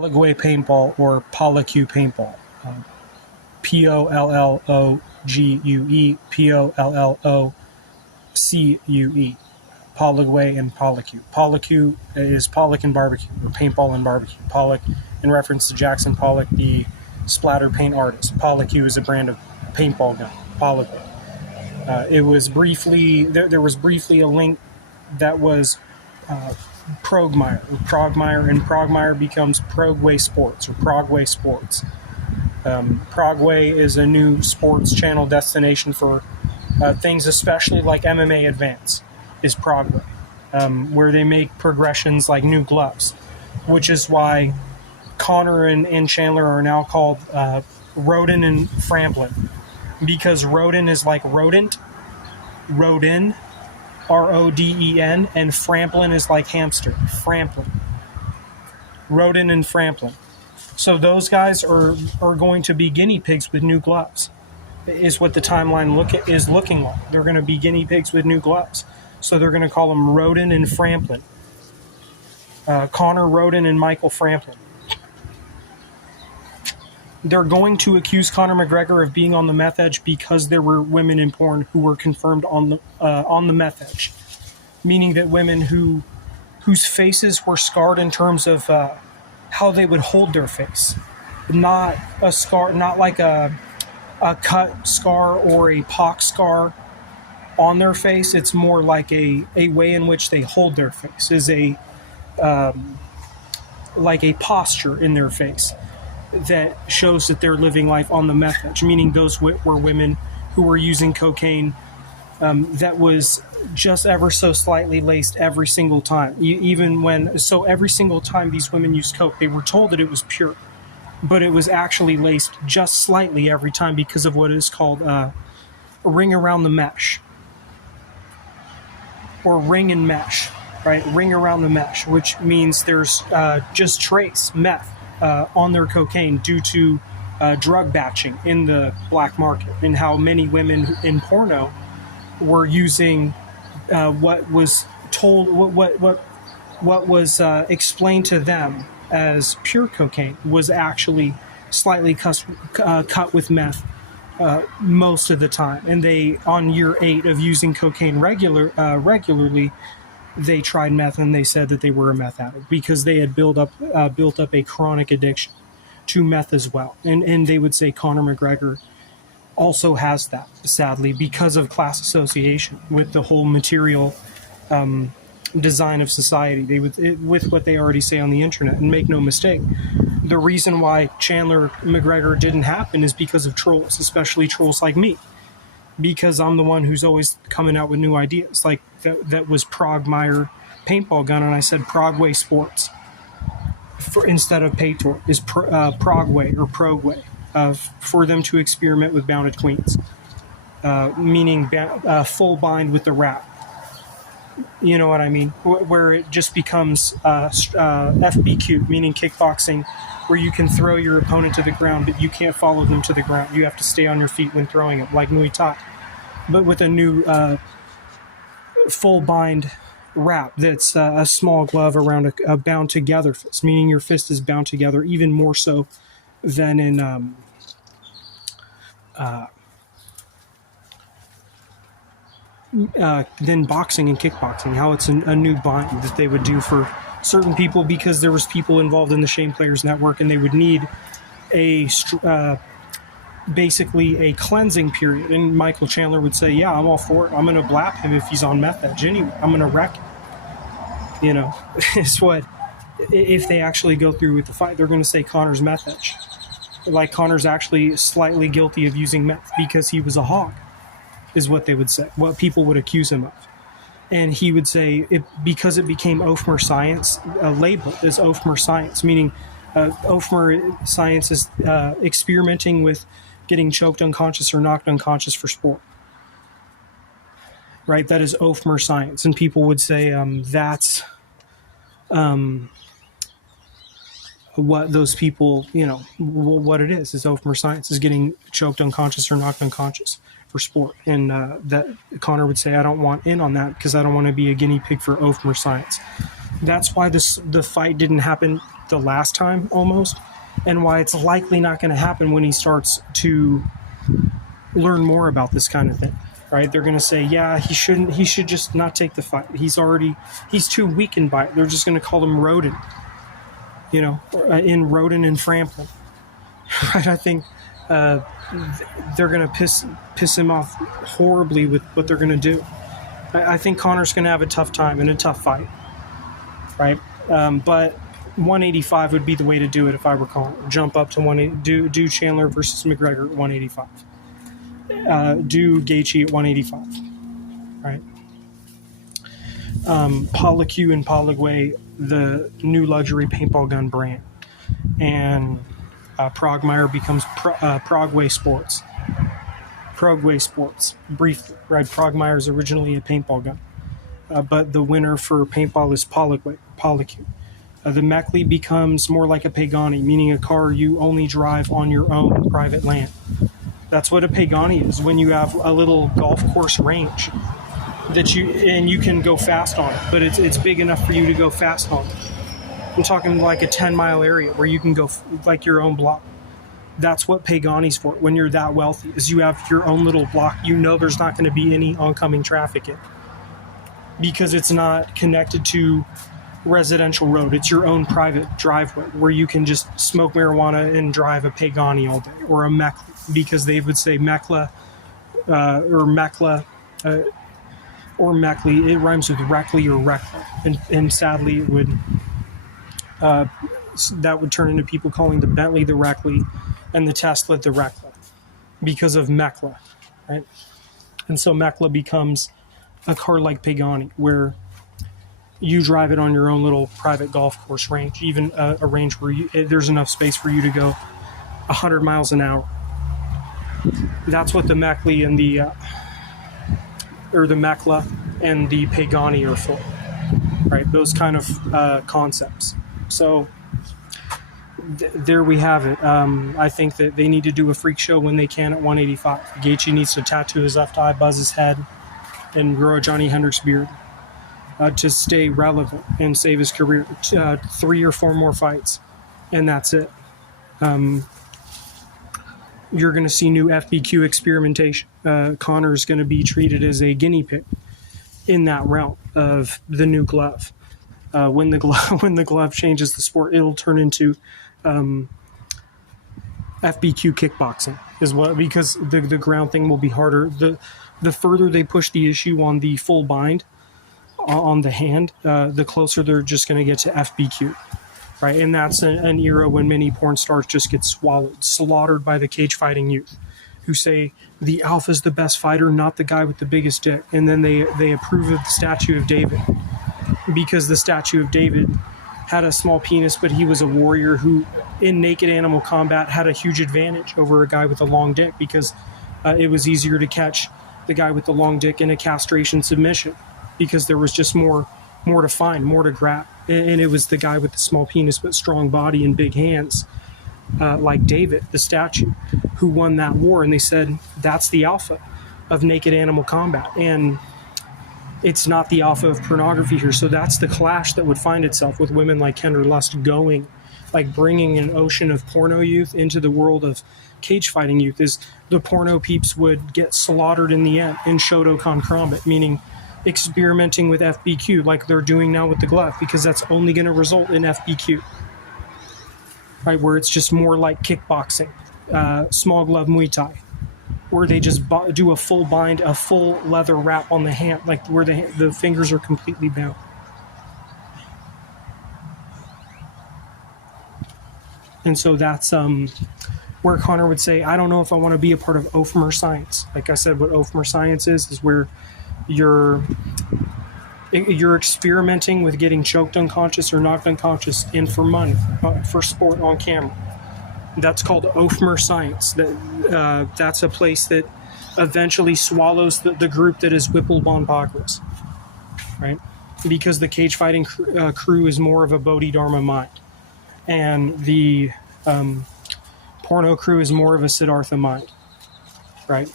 Progway Paintball or pollogue Paintball. Pollogue, Pollogue, Progway and pollogue. Pollogue is pollock and barbecue, or paintball and barbecue. Pollock, in reference to Jackson Pollock, the splatter paint artist. Pollogue is a brand of paintball gun. Pollogue. It was briefly there was briefly a link that was Progmeyer, and Progmeyer becomes Progway Sports or Progway Sports. Progway is a new sports channel destination for things, especially like MMA Advance, is Progway, where they make progressions like new gloves, which is why Connor and Chandler are now called Roden and Framplin, because Roden is like rodent, Rodin, Roden, and Framplin is like hamster, Framplin. Roden and Framplin. So those guys are going to be guinea pigs with new gloves, is what the timeline is looking like. They're going to be guinea pigs with new gloves. So they're going to call them Roden and Framplin. Connor Roden and Michael Framplin. They're going to accuse Conor McGregor of being on the meth edge because there were women in porn who were confirmed on the meth edge, meaning that women whose faces were scarred in terms of how they would hold their face, not a scar, not like a cut scar or a pock scar on their face. It's more like a way in which they hold their face, is like a posture in their face that shows that they're living life on the meth edge, meaning those were women who were using cocaine that was just ever so slightly laced every single time. So every single time these women used coke, they were told that it was pure, but it was actually laced just slightly every time because of what is called a ring around the mesh, or ring and mesh, right? Ring around the mesh, which means there's just trace meth on their cocaine due to drug batching in the black market, and how many women in porno were using what was told, what was explained to them as pure cocaine was actually slightly cut with meth most of the time. And they, on year 8 of using cocaine regularly, they tried meth and they said that they were a meth addict because they had built up a chronic addiction to meth as well. And they would say Conor McGregor also has that, sadly, because of class association with the whole material design of society. With what they already say on the internet. And make no mistake, the reason why Chandler McGregor didn't happen is because of trolls, especially trolls like me, because I'm the one who's always coming out with new ideas. Like that was Progmeyer paintball gun, and I said Progway Sports instead of Paytor is Progway or Progway, for them to experiment with bounded queens, meaning full bind with the wrap. You know what I mean? Where it just becomes FBQ, meaning kickboxing, where you can throw your opponent to the ground, but you can't follow them to the ground. You have to stay on your feet when throwing it, like Muay Thai, but with a new full bind wrap that's a small glove around a bound together fist, meaning your fist is bound together even more so than in than boxing and kickboxing. How it's a new bind that they would do for certain people, because there was people involved in the Shame Players Network, and they would need basically a cleansing period. And Michael Chandler would say, yeah, I'm all for it. I'm going to blap him if he's on meth edge anyway. I'm going to wreck him. You know, it's what, if they actually go through with the fight, they're going to say Conor's meth edge. Like Conor's actually slightly guilty of using meth because he was a hog, is what they would say, what people would accuse him of. And he would say, because it became Ofmer science, labeled as Ofmer science, meaning Ofmer science is experimenting with getting choked unconscious or knocked unconscious for sport. Right? That is Ofmer science. And people would say that's what those people, what it is Ofmer science, is getting choked unconscious or knocked unconscious for sport. And that Conor would say, I don't want in on that because I don't want to be a guinea pig for Ofmer science. That's why the fight didn't happen the last time almost, and why it's likely not going to happen when he starts to learn more about this kind of thing, right? They're going to say, yeah, he should just not take the fight. He's too weakened by it. They're just going to call him Roden, in Roden and Franklin, right? I think they're going to piss him off horribly with what they're going to do. I think Conor's going to have a tough time and a tough fight, right? But 185 would be the way to do it if I were Conor. Jump up to 180, do Chandler versus McGregor at 185. Do Gaethje at 185, right? Pollogue and Progway, the new luxury paintball gun brand, and Progmeyer becomes Progway Sports. Progway Sports, briefly, right? Progmeyer is originally a paintball gun, but the winner for paintball is Pollogue. The Meckley becomes more like a Pagani, meaning a car you only drive on your own private land. That's what a Pagani is, when you have a little golf course range that you can go fast on it, but it's big enough for you to go fast on it. I'm talking like a 10-mile area where you can go like your own block. That's what Pagani's for. When you're that wealthy, is you have your own little block. There's not going to be any oncoming traffic in, because it's not connected to residential road. It's your own private driveway where you can just smoke marijuana and drive a Pagani all day, or a Meckley, because they would say Mekla or Mekla or Meckley. It rhymes with Reckley or Rekla, and sadly it would that would turn into people calling the Bentley the Reckley and the Tesla the Rekla because of Mekla, right? And so Mekla becomes a car like Pagani, where you drive it on your own little private golf course range, even a range where there's enough space for you to go 100 miles an hour. That's what the Meckley and the Mekla and the Pagani are for, right? Those kind of concepts. So there we have it. I think that they need to do a freak show when they can at 185. Gaethje needs to tattoo his left eye, buzz his head, and grow a Johnny Hendricks beard. To stay relevant and save his career. 3 or 4 more fights, and that's it. You're going to see new FBQ experimentation. Conor's going to be treated as a guinea pig in that realm of the new glove. When the glove changes the sport, it'll turn into FBQ kickboxing, because the ground thing will be harder. The further they push the issue on the full bind on the hand, the closer they're just going to get to FBQ, right? And that's an era when many porn stars just get slaughtered by the cage fighting youth, who say the alpha's the best fighter, not the guy with the biggest dick. And then they approve of the statue of David, because the statue of David had a small penis, but he was a warrior who, in naked animal combat, had a huge advantage over a guy with a long dick, because it was easier to catch the guy with the long dick in a castration submission, because there was just more to find, more to grab. And it was the guy with the small penis but strong body and big hands, like David, the statue, who won that war. And they said, that's the alpha of naked animal combat. And it's not the alpha of pornography here. So that's the clash that would find itself with women like Kendra Lust bringing an ocean of porno youth into the world of cage fighting youth. Is the porno peeps would get slaughtered in the end in Shotokan combat, meaning experimenting with FBQ like they're doing now with the glove, because that's only going to result in FBQ, right? Where it's just more like kickboxing, small glove Muay Thai, where they just do a full bind, a full leather wrap on the hand, like where the fingers are completely bound. And so that's where Conor would say, I don't know if I want to be a part of Ofmer science. Like I said, what Ofmer science is where you're experimenting with getting choked unconscious or knocked unconscious, and for money, for sport on camera. That's called Ofmer science. That's a place that eventually swallows the group that is Whipple Bonpagras, right? Because the cage fighting crew is more of a Bodhidharma mind, and the porno crew is more of a Siddhartha mind, right?